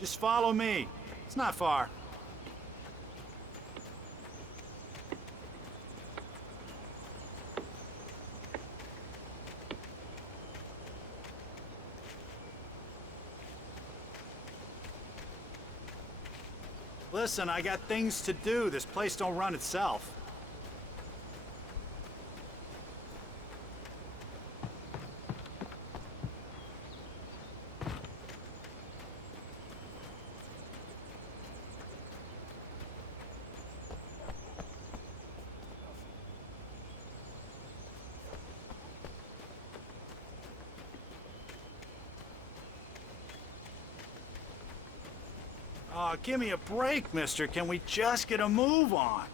Just follow me. It's not far. Listen, I got things to do. This place don't run itself. Oh, give me a break, mister. Can we just get a move on?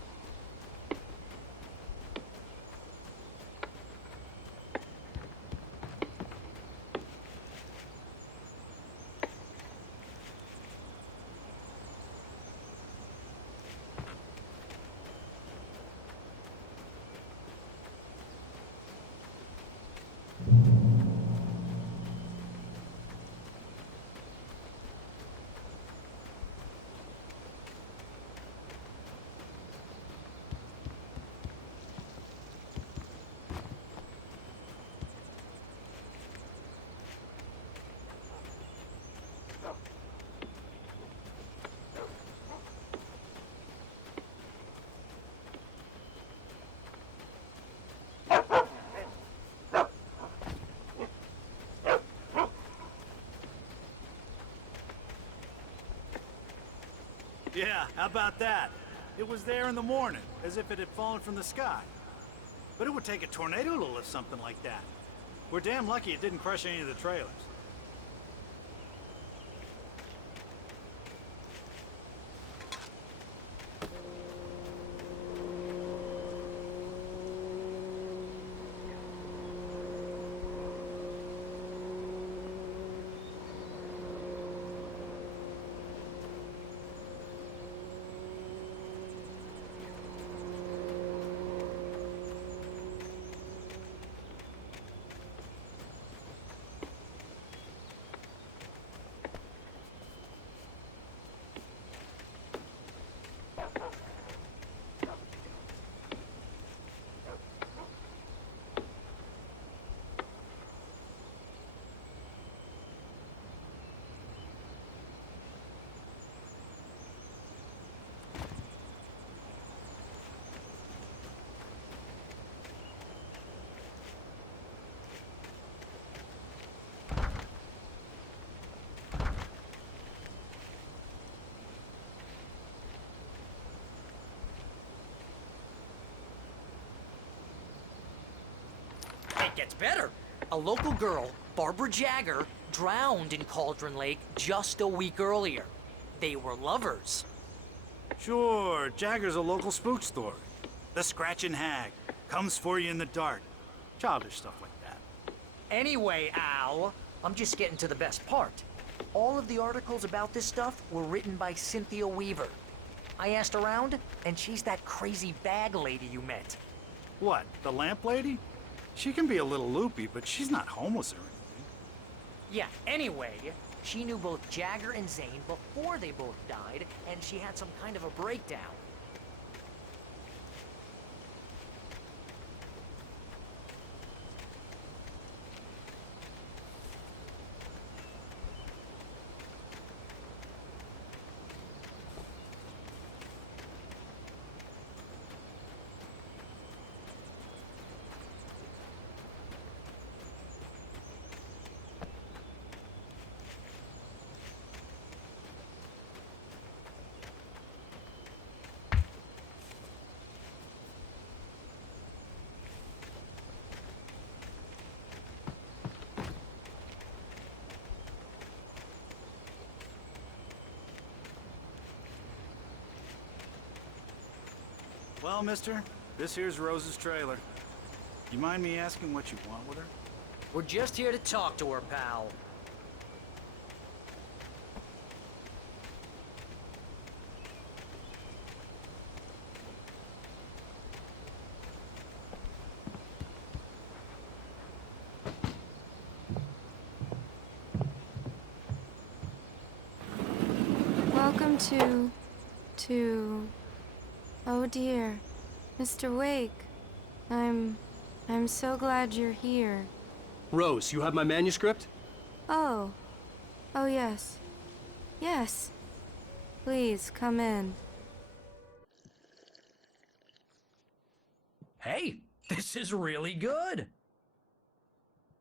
Yeah, how about that? It was there in the morning, as if it had fallen from the sky. But it would take a tornado to lift something like that. We're damn lucky it didn't crush any of the trailers. It gets better. A local girl, Barbara Jagger, drowned in Cauldron Lake just a week earlier. They were lovers. Sure, Jagger's a local spook story. The Scratching Hag. Comes for you in the dark. Childish stuff like that. Anyway, Al, I'm just getting to the best part. All of the articles about this stuff were written by Cynthia Weaver. I asked around, and she's that crazy bag lady you met. What, the lamp lady? She can be a little loopy, but she's not homeless or anything. Yeah, anyway, she knew both Jagger and Zane before they both died, and she had some kind of a breakdown. Well, mister, this here's Rose's trailer. You mind me asking what you want with her? We're just here to talk to her, pal. come to... Oh dear, Mr. Wake. I'm so glad you're here. Rose, you have my manuscript? Oh. Oh, yes. Yes. Please, come in. Hey, this is really good.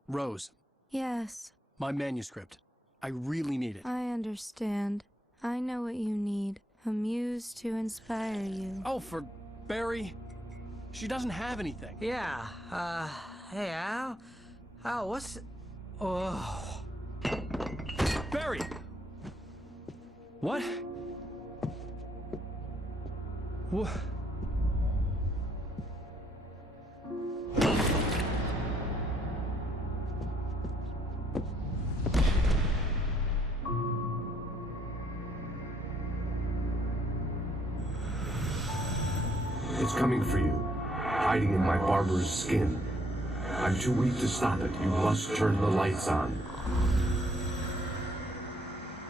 Rose, Yes, my manuscript. I really need it. I understand. I know what you need. A muse to inspire you. Oh, for Barry? She doesn't have anything. Yeah, hey, Al? Al, what's... Oh... Barry! What? What? It's coming for you, hiding in my barber's skin. I'm too weak to stop it. You must turn the lights on.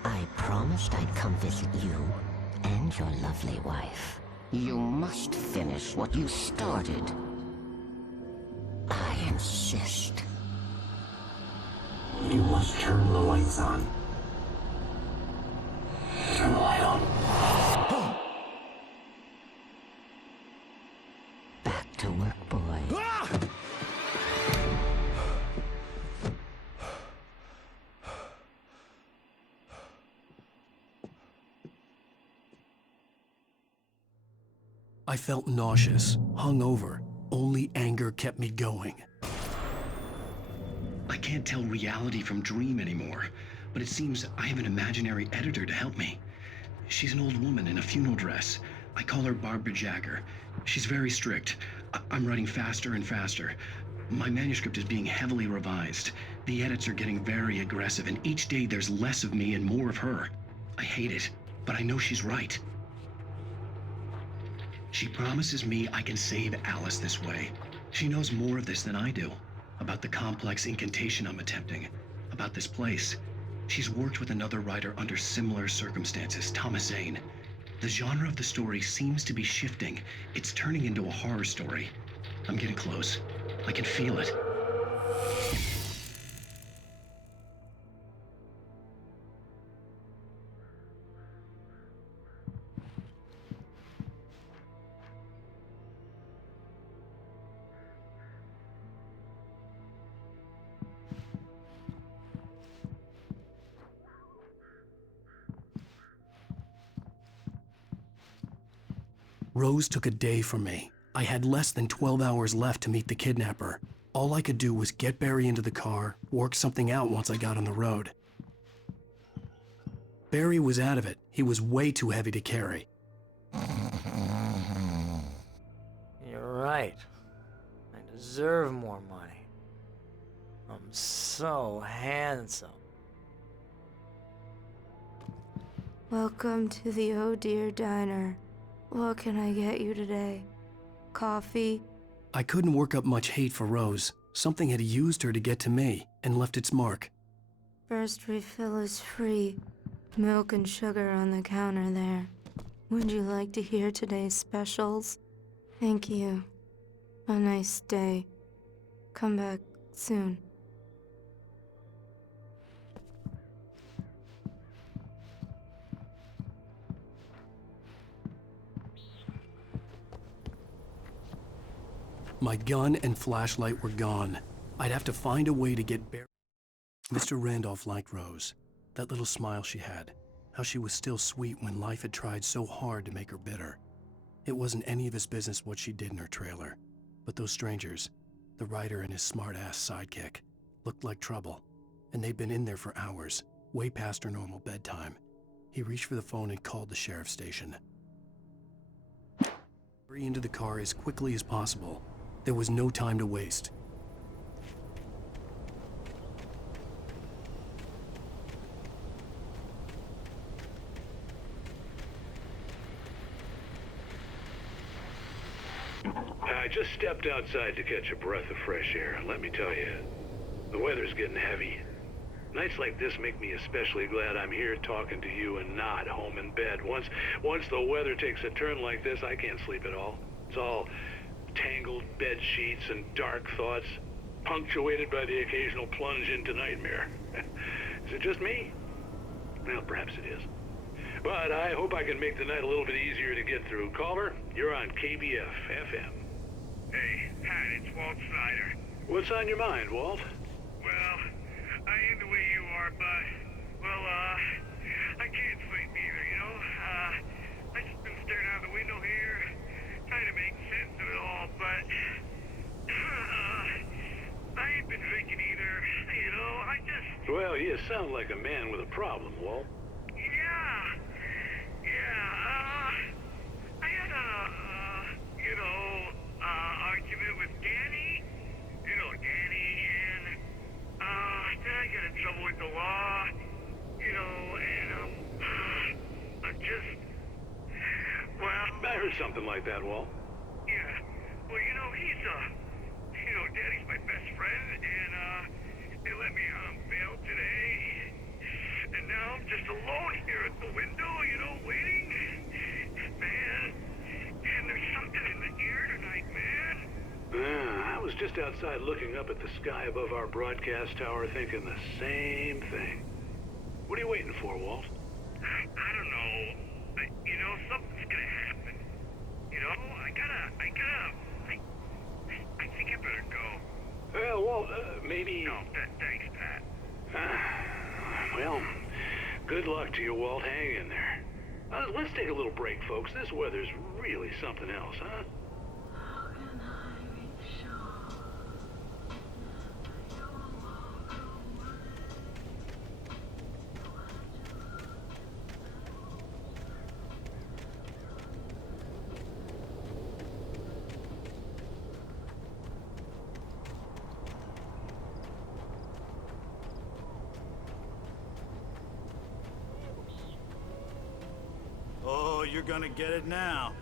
I promised I'd come visit you and your lovely wife. You must finish what you started. I insist. You must turn the lights on. Turn the light on. Back to work, boy. I felt nauseous, hungover. Only anger kept me going. I can't tell reality from dream anymore, but it seems I have an imaginary editor to help me. She's an old woman in a funeral dress. I call her Barbara Jagger. She's very strict. I'm writing faster and faster. My manuscript is being heavily revised. The edits are getting very aggressive, and each day there's less of me and more of her. I hate it, but I know she's right. She promises me I can save Alice this way. She knows more of this than I do. About the complex incantation I'm attempting. About this place. She's worked with another writer under similar circumstances, Thomas Zane. The genre of the story seems to be shifting. It's turning into a horror story. I'm getting close. I can feel it. Rose took a day from me. I had less than 12 hours left to meet the kidnapper. All I could do was get Barry into the car, work something out once I got on the road. Barry was out of it. He was way too heavy to carry. You're right. I deserve more money. I'm so handsome. Welcome to the Oh Dear Diner. What can I get you today? Coffee? I couldn't work up much hate for Rose. Something had used her to get to me and left its mark. First refill is free. Milk and sugar on the counter there. Would you like to hear today's specials? Thank you. A nice day. Come back soon. My gun and flashlight were gone. I'd have to find a way to get Barry. Mr. Randolph liked Rose. That little smile she had. How she was still sweet when life had tried so hard to make her bitter. It wasn't any of his business what she did in her trailer. But those strangers, the writer and his smart-ass sidekick, looked like trouble. And they'd been in there for hours, way past her normal bedtime. He reached for the phone and called the sheriff's station. Hurry into the car as quickly as possible. There was no time to waste. I just stepped outside to catch a breath of fresh air. Let me tell you, the weather's getting heavy. Nights like this make me especially glad I'm here talking to you and not home in bed. Once the weather takes a turn like this, I can't sleep at all. It's all tangled bed sheets and dark thoughts, punctuated by the occasional plunge into nightmare. Is it just me? Well, perhaps it is. But I hope I can make the night a little bit easier to get through. Caller, you're on KBF FM. Hey, Pat, it's Walt Snyder. What's on your mind, Walt? Well, I ain't the way you are, but, well, I can't sleep either, you know? I just been staring out the window here, trying to make sense of it all, but, I ain't been drinking either, you know? Well, you sound like a man with a problem, Walt. I had argument with Danny. You know Danny, and, then I got in trouble with the law, you know, and, I'm just, well... I heard something like that, Walt. Yeah, well, you know, Danny's my best friend, and, they let me on bail today, and now I'm just alone here at the window, you know, waiting. Man, and there's something in the air tonight, man. I was just outside looking up at the sky above our broadcast tower thinking the same thing. What are you waiting for, Walt? I don't know. You know, something's gonna happen. You know, I think I better go. Well, Walt, maybe... No, thanks, Pat. Well, good luck to you, Walt. Hang in there. Let's take a little break, folks. This weather's really something else, huh? Oh, you're gonna get it now.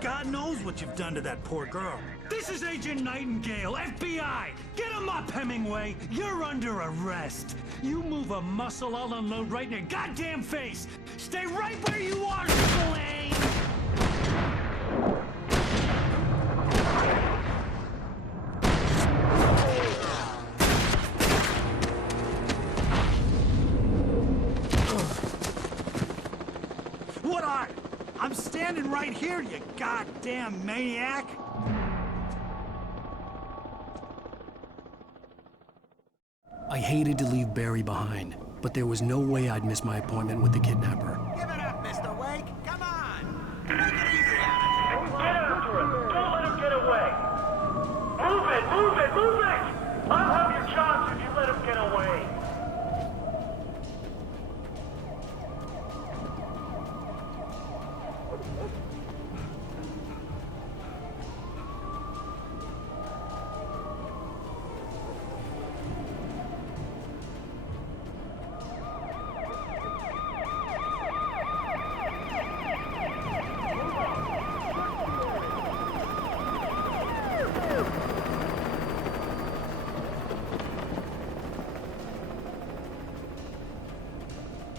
God knows what you've done to that poor girl. This is Agent Nightingale, FBI! Get him up, Hemingway! You're under arrest! You move a muscle, I'll unload right in your goddamn face! Stay right where you are, Slane! What are? I'm standing right here, you goddamn maniac! I hated to leave Barry behind, but there was no way I'd miss my appointment with the kidnapper. Give it up, Mr. Wake. Come on. Take it easy on him. Get after him. Don't let him get away. Move it, move it, move it! I'll have your chance if you let him get away.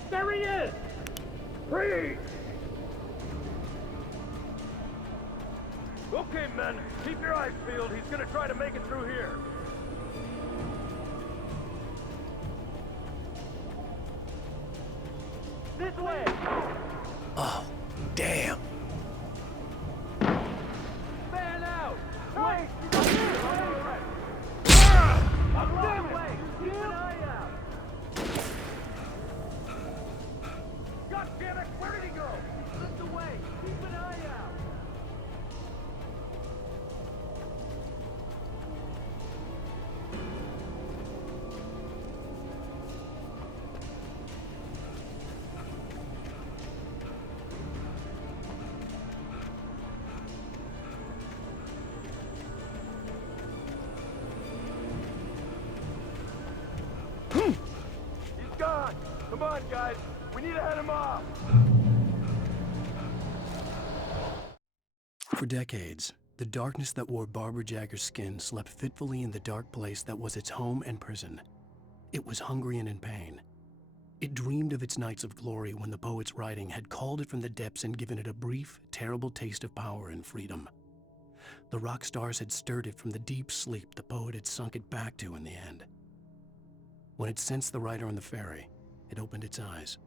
There he is! Freeze! Okay, men, keep your eyes peeled. He's gonna try to make it through here. This way! Oh, damn. Fan out! Wait! Damn it! Keep an eye out! God damn it! Where did he go? He slipped away! Keep an eye out! He's gone. Come on, guys. We need to head him off. For decades, The darkness that wore Barbara Jagger's skin slept fitfully in the dark place that was its home and prison. It was hungry and in pain. It dreamed of its nights of glory when the poet's writing had called it from the depths and given it a brief, terrible taste of power and freedom. The rock stars had stirred it from the deep sleep the poet had sunk it back to in the end. When it sensed the writer on the ferry, it opened its eyes.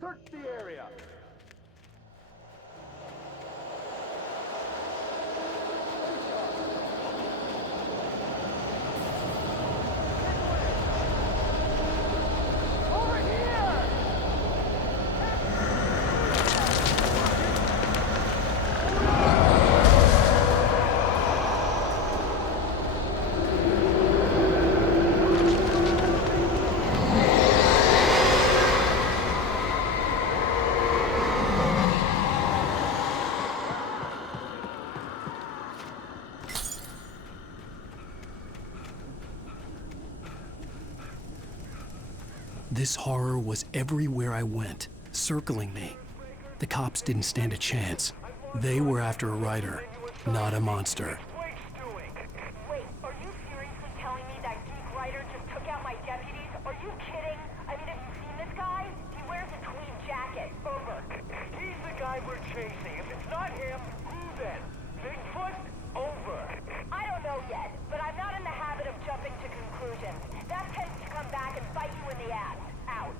Search the area! This horror was everywhere I went, circling me. The cops didn't stand a chance. They were after a writer, not a monster. Wait, are you seriously telling me that geek writer just took out my deputies? Are you kidding? I mean, have you seen this guy? He wears a tweed jacket. Over. He's the guy we're chasing. If it's not him, who then? Bigfoot? Over. I don't know yet, but I'm not in the habit of jumping to conclusions. That tends to come back and bite you in the ass. Out.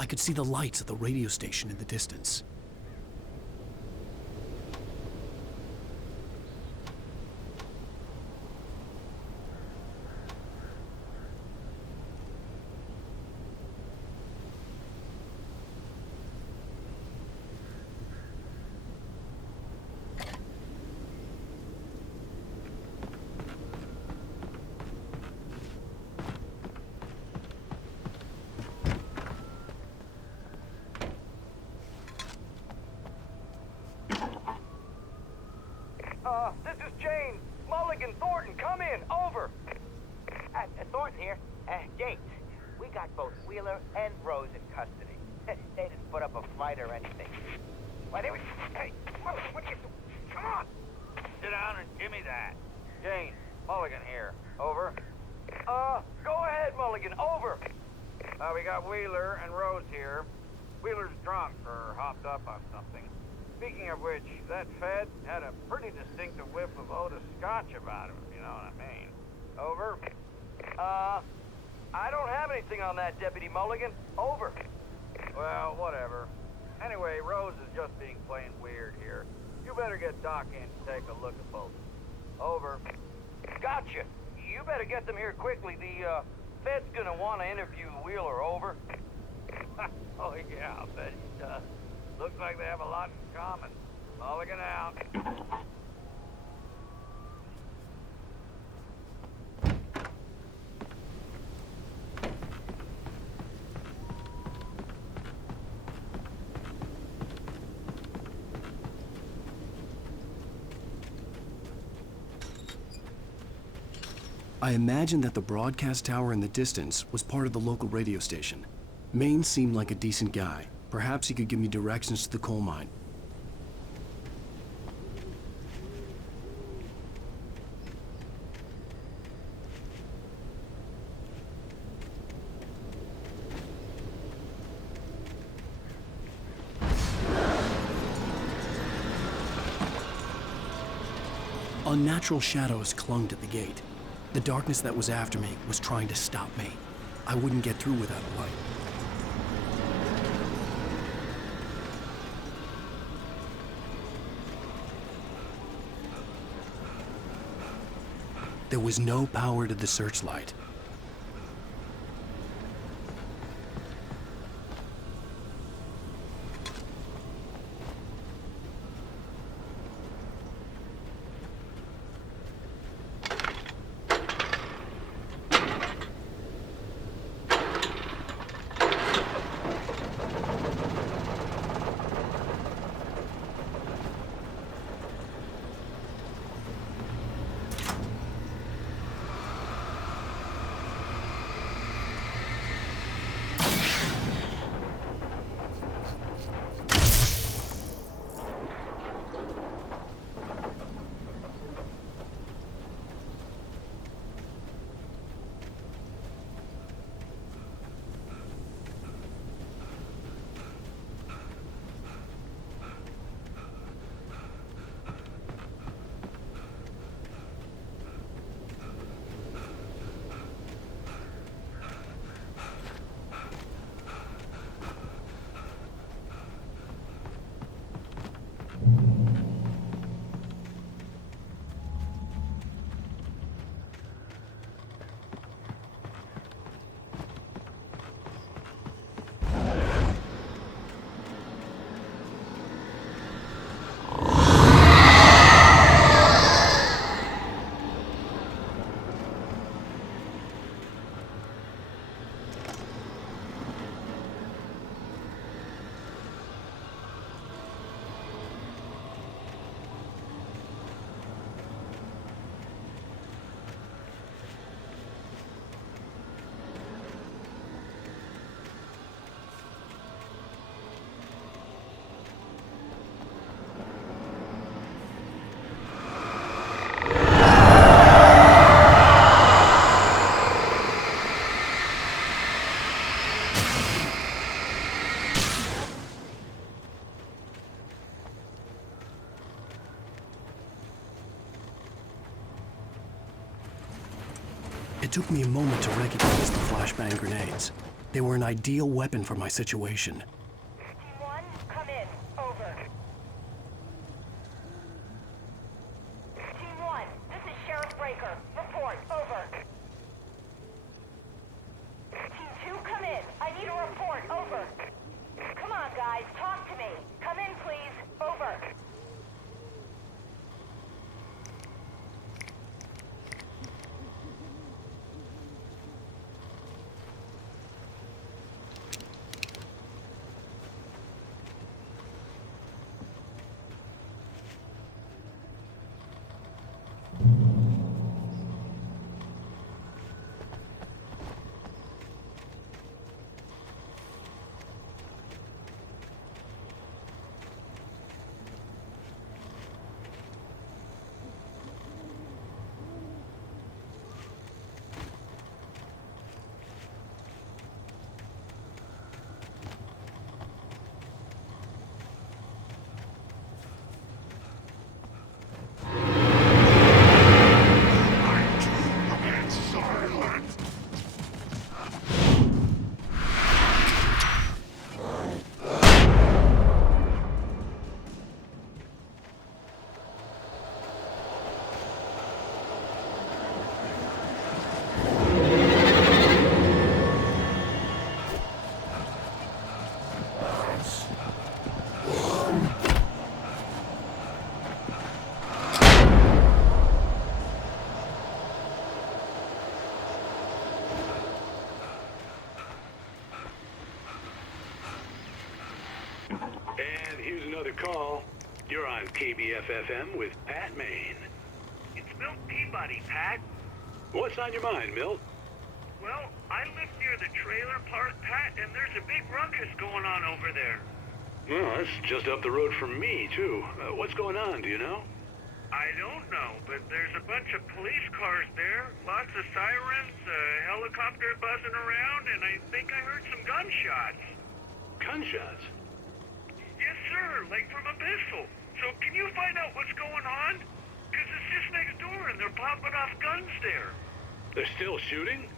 I could see the lights of the radio station in the distance. This is James. Mulligan, Thornton, come in. Over. Thornton here. Gates, we got both Wheeler and Rose in custody. They didn't put up a fight or anything. Why, they were... Hey, what are you... Come on! Sit down and give me that. James, Mulligan here. Over. Go ahead, Mulligan. Over. We got Wheeler and Rose here. Wheeler's drunk or hopped up on something. Speaking of which, that Fed had a pretty distinctive whiff of Otis Scotch about him, if you know what I mean. Over. I don't have anything on that, Deputy Mulligan. Over. Well, whatever. Anyway, Rose is just being plain weird here. You better get Doc in to take a look at both. Over. Gotcha. You better get them here quickly. The, Fed's gonna want to interview Wheeler. Over. Oh, yeah, I'll bet he does. Looks like they have a lot in common. Mulligan out. I imagined that the broadcast tower in the distance was part of the local radio station. Maine seemed like a decent guy. Perhaps he could give me directions to the coal mine. Unnatural shadows clung to the gate. The darkness that was after me was trying to stop me. I wouldn't get through without a light. There was no power to the searchlight. It took me a moment to recognize the flashbang grenades. They were an ideal weapon for my situation. Team 1, come in. Over. Team 1, this is Sheriff Breaker. Report. Over. Team 2, come in. I need a report. Over. Come on, guys. Talk to me. Come in, please. Over. And here's another call. You're on KBF-FM with Pat Maine. It's Milt Peabody, Pat. What's on your mind, Milt? Well, I live near the trailer park, Pat, and there's a big ruckus going on over there. Well, that's just up the road from me, too. What's going on, do you know? I don't know, but there's a bunch of police cars there, lots of sirens, a helicopter buzzing around, and I think I heard some gunshots. Gunshots? Yes, sir, like from a pistol. So can you find out what's going on? Because it's just next door and they're popping off guns there. They're still shooting?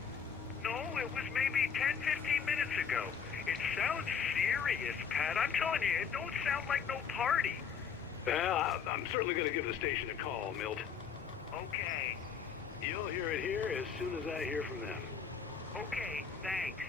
No, it was maybe 10, 15 minutes ago. It sounds serious, Pat. I'm telling you, it don't sound like no party. Well, I'm certainly going to give the station a call, Milt. Okay. You'll hear it here as soon as I hear from them. Okay, thanks.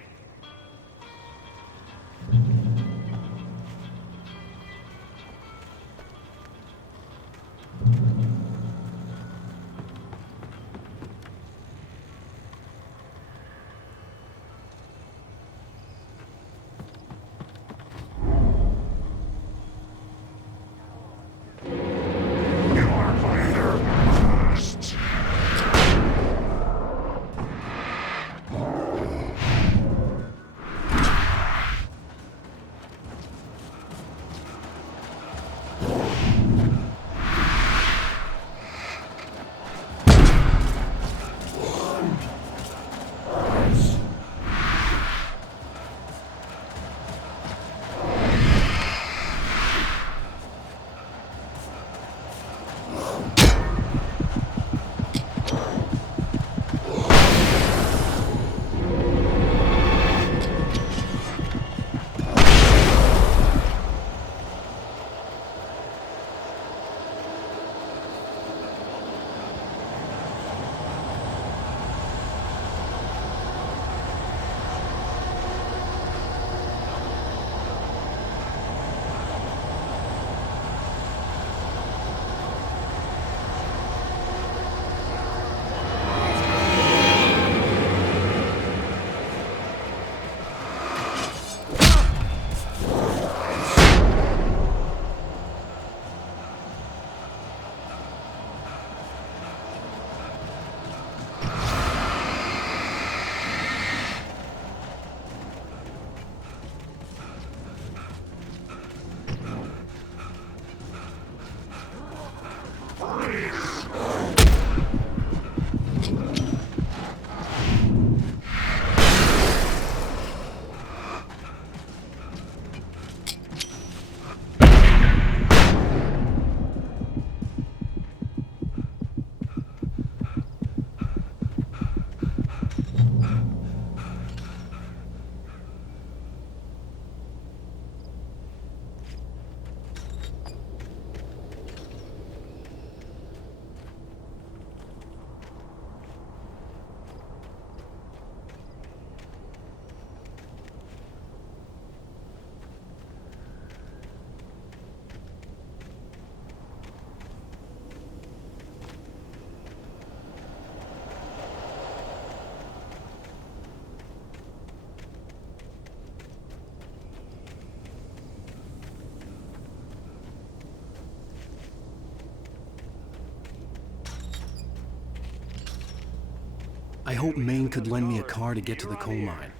I hoped Maine could lend me a car to get to the coal mine.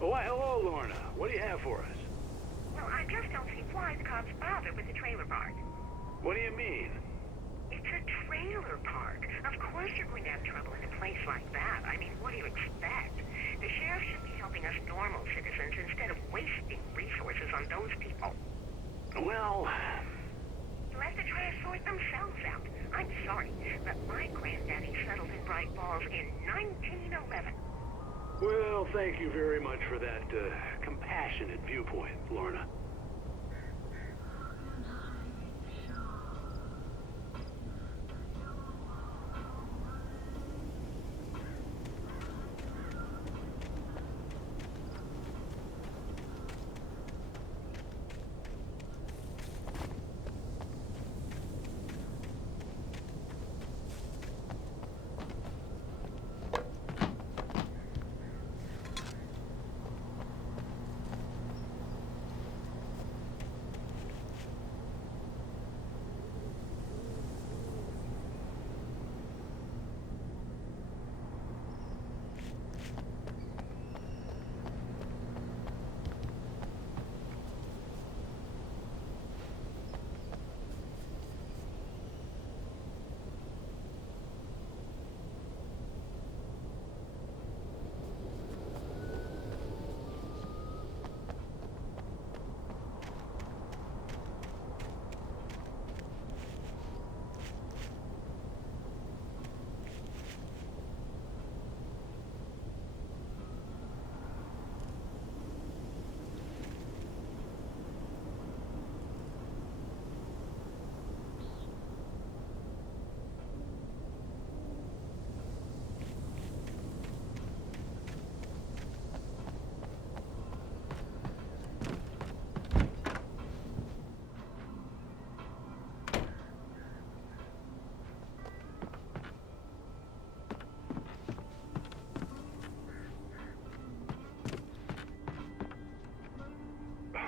Oh, why, hello, Lorna. What do you have for us? Well, I just don't see why the cops bother with the trailer park. What do you mean? It's a trailer park. Of course you're going to have trouble in a place like that. I mean, what do you expect? The sheriff should be helping us normal citizens instead of wasting resources on those people. Well... Let the trash sort themselves out. I'm sorry, but my granddaddy settled in Bright Falls in 1911. Well, thank you very much for that compassionate viewpoint, Lorna.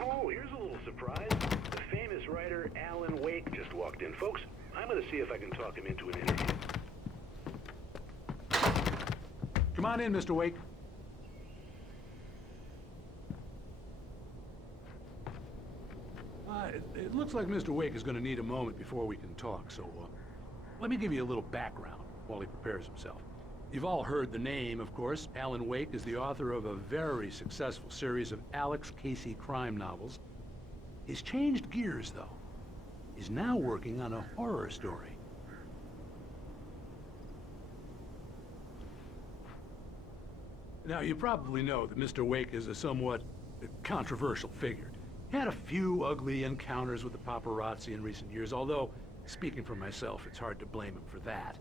Oh, here's a little surprise. The famous writer Alan Wake just walked in. Folks, I'm going to see if I can talk him into an interview. Come on in, Mr. Wake. It looks like Mr. Wake is going to need a moment before we can talk, so let me give you a little background while he prepares himself. You've all heard the name, of course. Alan Wake is the author of a very successful series of Alex Casey crime novels. He's changed gears, though. He's now working on a horror story. Now, you probably know that Mr. Wake is a somewhat controversial figure. He had a few ugly encounters with the paparazzi in recent years, although, speaking for myself, it's hard to blame him for that.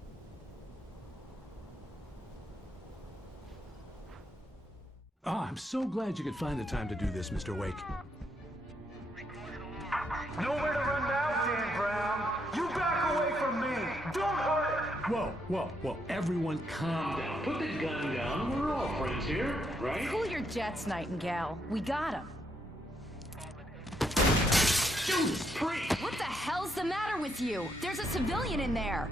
Ah, I'm so glad you could find the time to do this, Mr. Wake. Nowhere to run now, Dan Brown. You back away from me. Don't hurt. Whoa. Everyone calm down. Put the gun down. We're all friends here, right? Cool your jets, Nightingale. We got him. Judas Priest! What the hell's the matter with you? There's a civilian in there.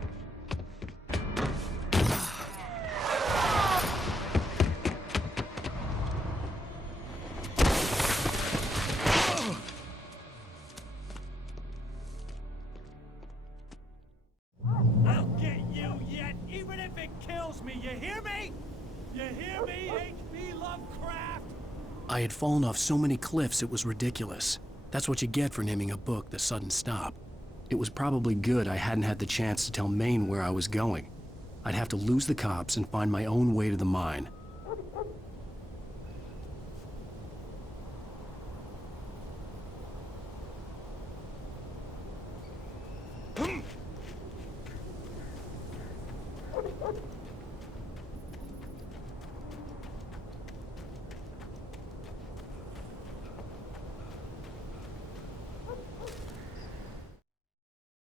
I'll get you yet, even if it kills me. You hear me? You hear me, H.P. Lovecraft? I had fallen off so many cliffs it was ridiculous. That's what you get for naming a book The Sudden Stop. It was probably good I hadn't had the chance to tell Maine where I was going. I'd have to lose the cops and find my own way to the mine.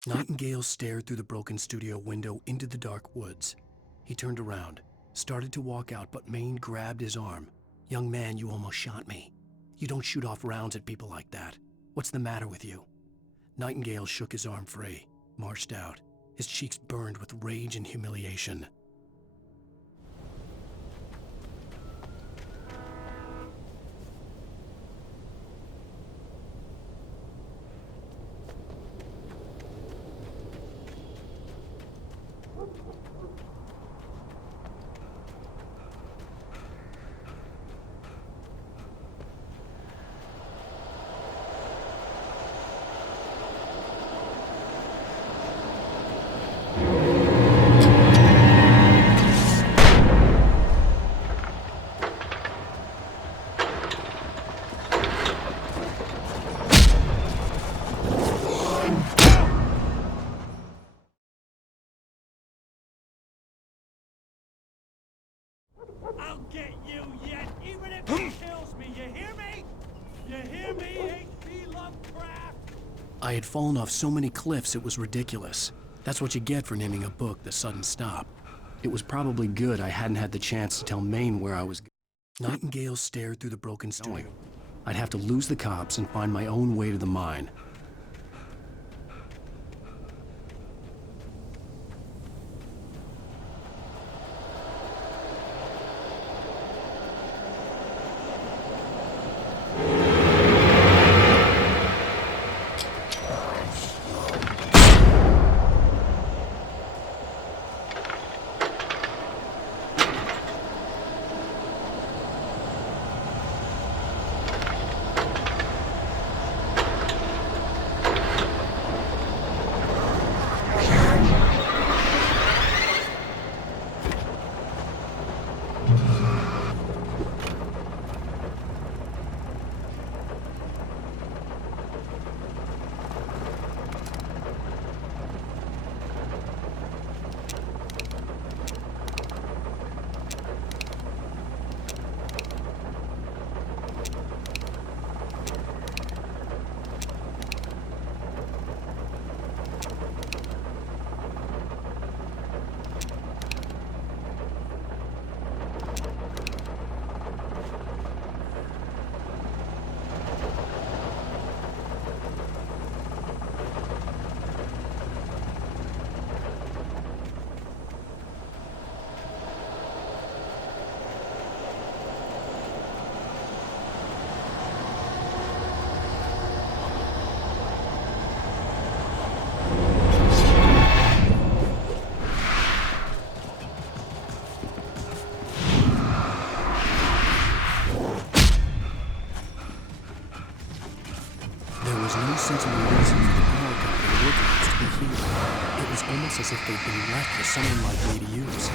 Nightingale stared through the broken studio window into the dark woods. He turned around, started to walk out, but Maine grabbed his arm. "Young man, you almost shot me. You don't shoot off rounds at people like that. What's the matter with you?" Nightingale shook his arm free, marched out. His cheeks burned with rage and humiliation. I'll get you yet, even if it kills me, you hear me? You hear me, H.P. Lovecraft? I had fallen off so many cliffs it was ridiculous. That's what you get for naming a book The Sudden Stop. It was probably good I hadn't had the chance to tell Maine where I was going. Nightingale stared through the broken studio. I'd have to lose the cops and find my own way to the mine. Sense of reason for the power company workers to be here. It was almost as if they'd been left for someone like me to use.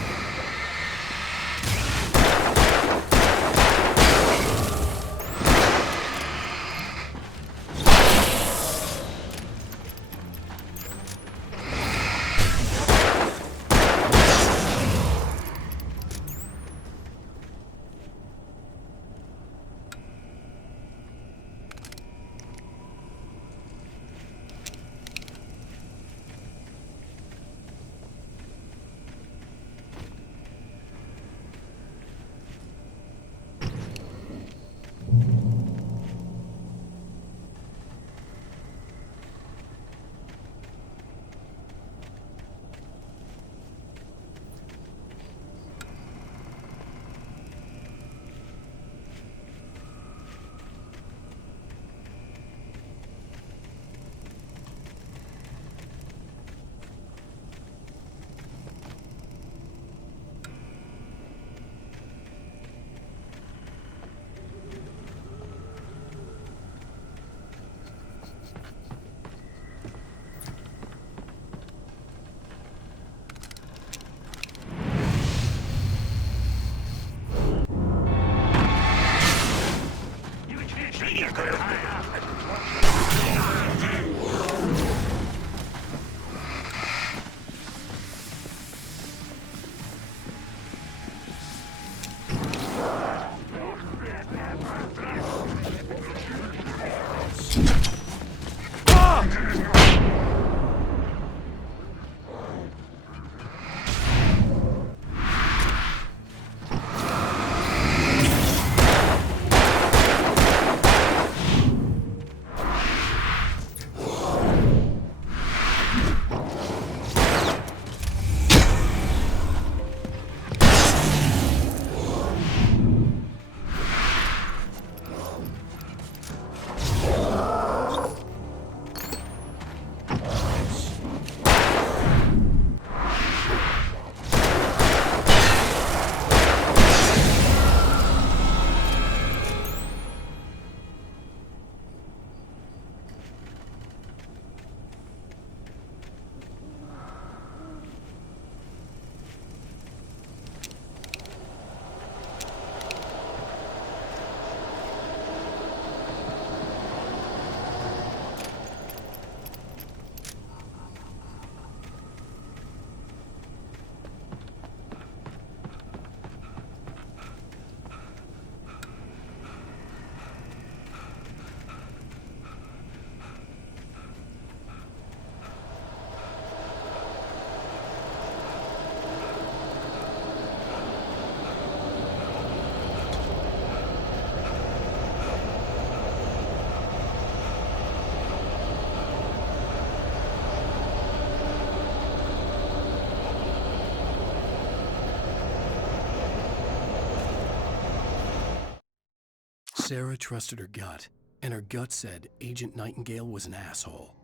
Sarah trusted her gut, and her gut said Agent Nightingale was an asshole.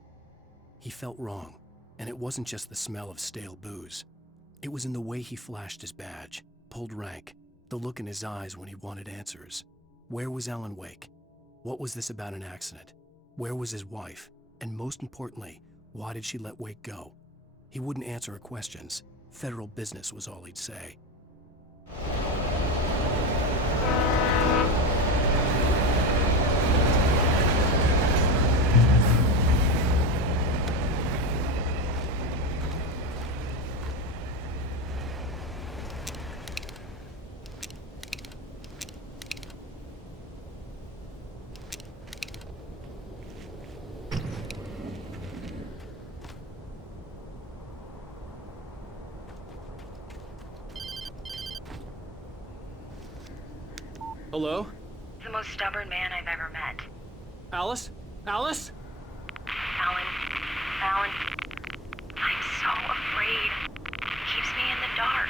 He felt wrong, and it wasn't just the smell of stale booze. It was in the way he flashed his badge, pulled rank, the look in his eyes when he wanted answers. Where was Alan Wake? What was this about an accident? Where was his wife? And most importantly, why did she let Wake go? He wouldn't answer her questions. Federal business was all he'd say. Hello? The most stubborn man I've ever met. Alice? Alice? Alan, I'm so afraid. He keeps me in the dark.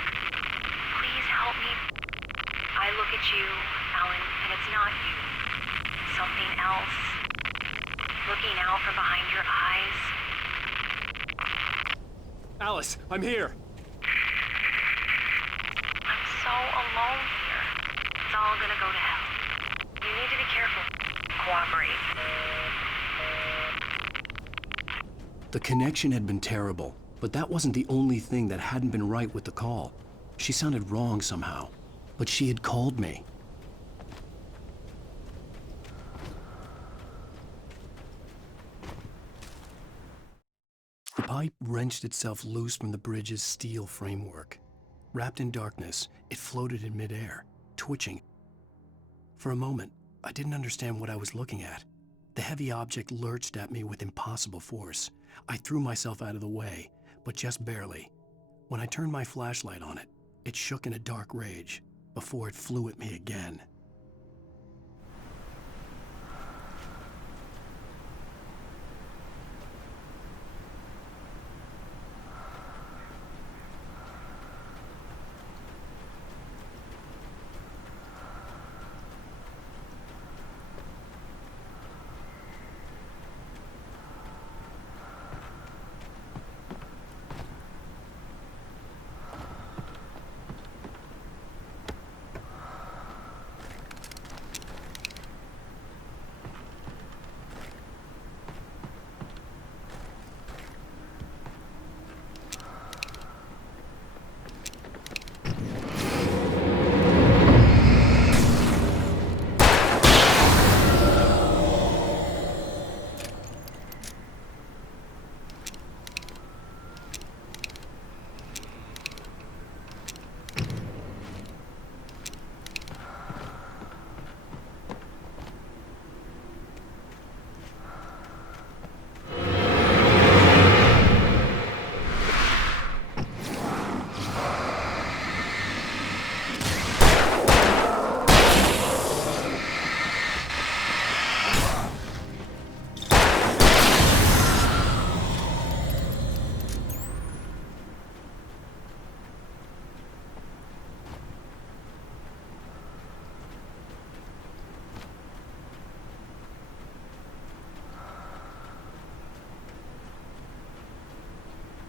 Please help me. I look at you, Alan, and it's not you. It's something else. Looking out from behind your eyes. Alice, I'm here. I'm so alone here. It's all gonna go to hell. You need to be careful. Cooperate. The connection had been terrible, but that wasn't the only thing that hadn't been right with the call. She sounded wrong somehow, but she had called me. The pipe wrenched itself loose from the bridge's steel framework. Wrapped in darkness, it floated in midair, twitching. For a moment, I didn't understand what I was looking at. The heavy object lurched at me with impossible force. I threw myself out of the way, but just barely. When I turned my flashlight on it, it shook in a dark rage before it flew at me again.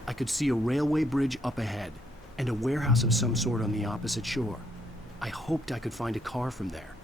I could see a railway bridge up ahead, and a warehouse of some sort on the opposite shore. I hoped I could find a car from there.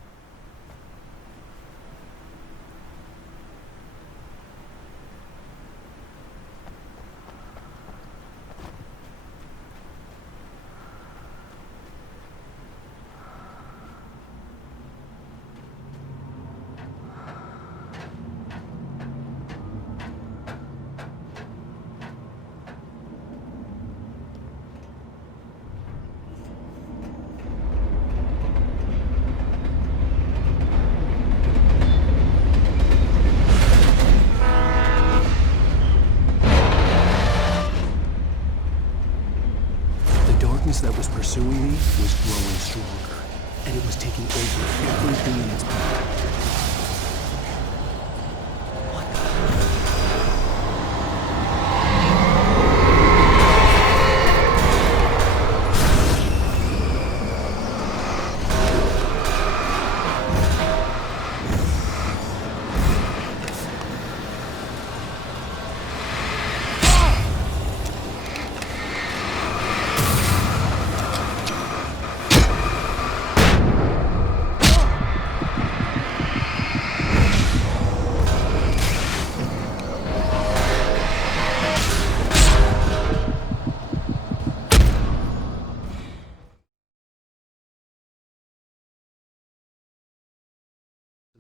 That was pursuing me was growing stronger, and it was taking over everything in its path.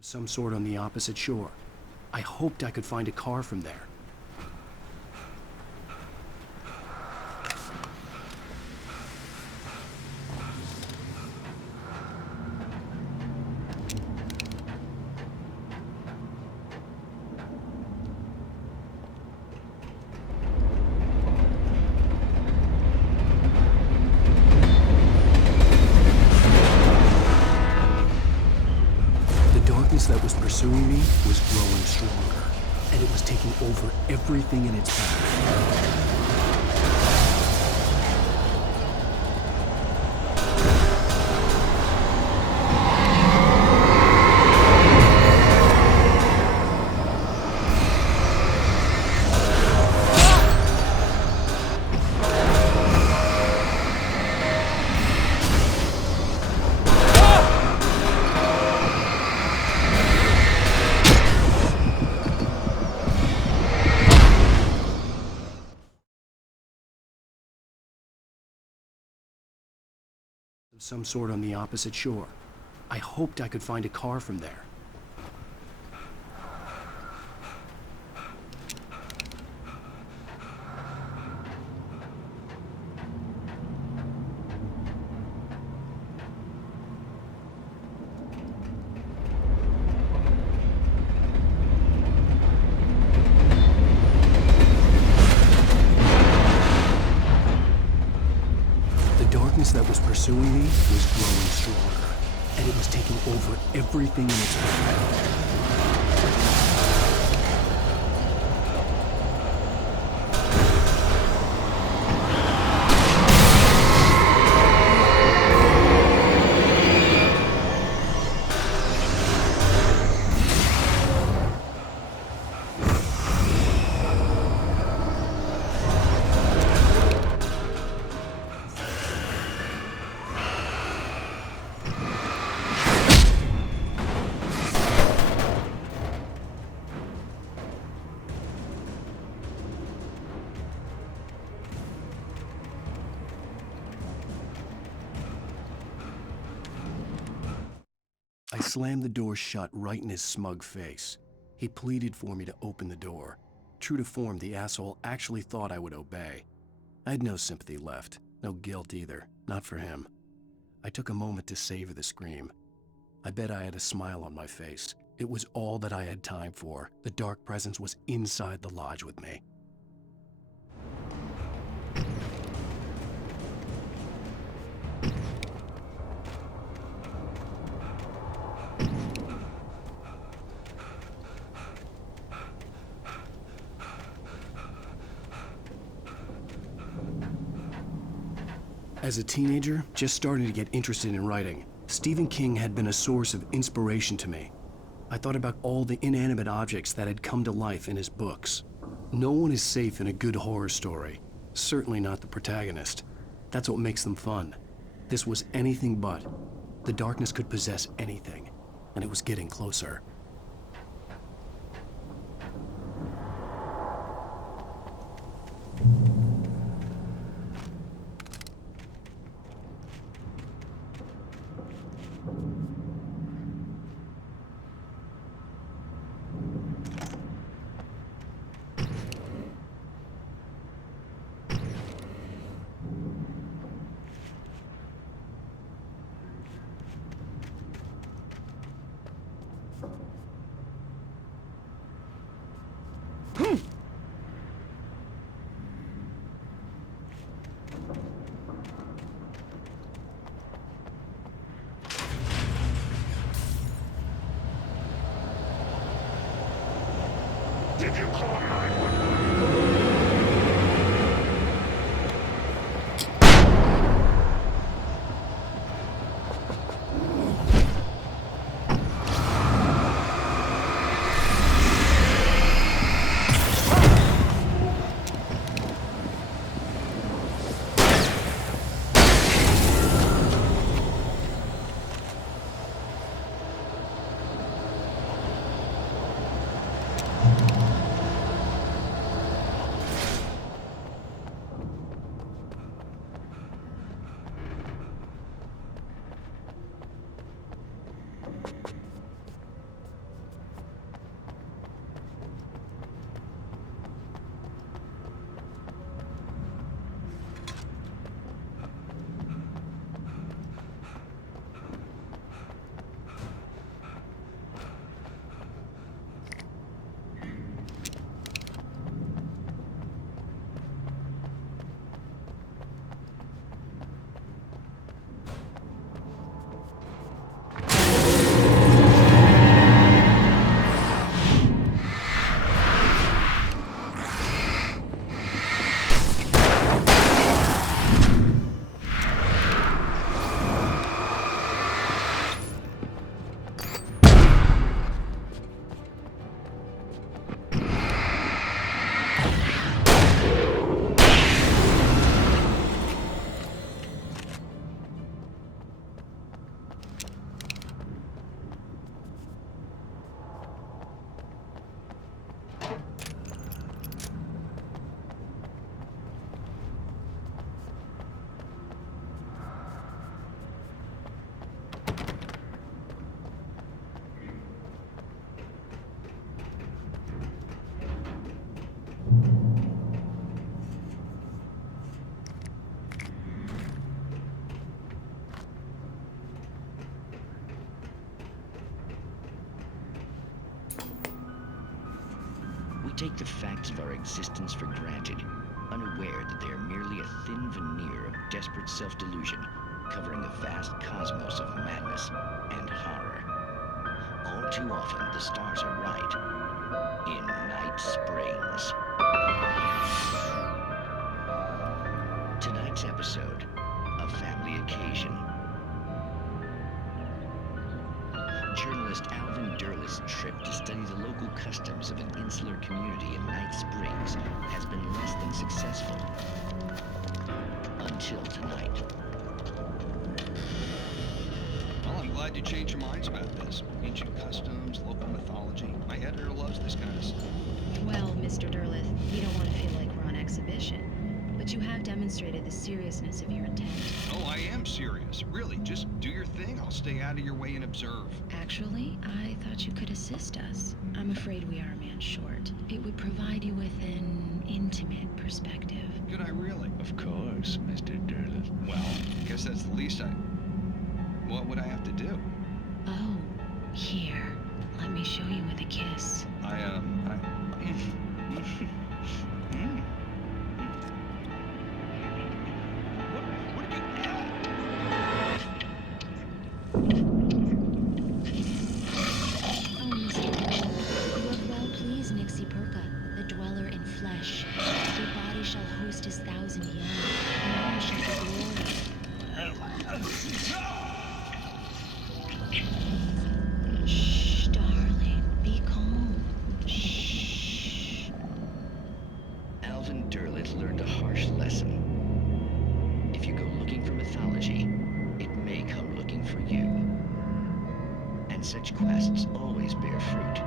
Some sort on the opposite shore. I hoped I could find a car from there. That was pursuing me was growing stronger, and it was taking over everything in its path. Some sort on the opposite shore. I hoped I could find a car from there. That was pursuing me was growing stronger, and it was taking over everything in its path. I slammed the door shut right in his smug face. He pleaded for me to open the door. True to form, the asshole actually thought I would obey. I had no sympathy left, no guilt either, not for him. I took a moment to savor the scream. I bet I had a smile on my face. It was all that I had time for. The dark presence was inside the lodge with me. As a teenager, just starting to get interested in writing, Stephen King had been a source of inspiration to me. I thought about all the inanimate objects that had come to life in his books. No one is safe in a good horror story, certainly not the protagonist. That's what makes them fun. This was anything but. The darkness could possess anything, and it was getting closer. Did you call 911? take the facts of our existence for granted, unaware that they are merely a thin veneer of desperate self-delusion, covering a vast cosmos of madness and horror. All too often, the stars are right. In Night Springs. Tonight's episode, A Family Occasion. Journalist Alvin Derlis' trip to study the local customs of an insular community in Night Springs has been less than successful. Until tonight. Well, I'm glad you changed your minds about this. Ancient customs, local mythology. My editor loves this kind of stuff. Well, Mr. Derleth, we don't want to feel like we're on exhibition. But you have demonstrated the seriousness of your intent. Oh, I am serious. Really, just do your thing. I'll stay out of your way and observe. Actually, I thought you could assist us. I'm afraid we are a man short. It would provide you with an intimate perspective. Could I really? Of course, Mr. Derleth. Well, I guess that's the least I... What would I have to do? Oh, here. Let me show you with a kiss. Shh, darling. Be calm. Shh. Alvin Derleth learned a harsh lesson. If you go looking for mythology, it may come looking for you. And such quests always bear fruit.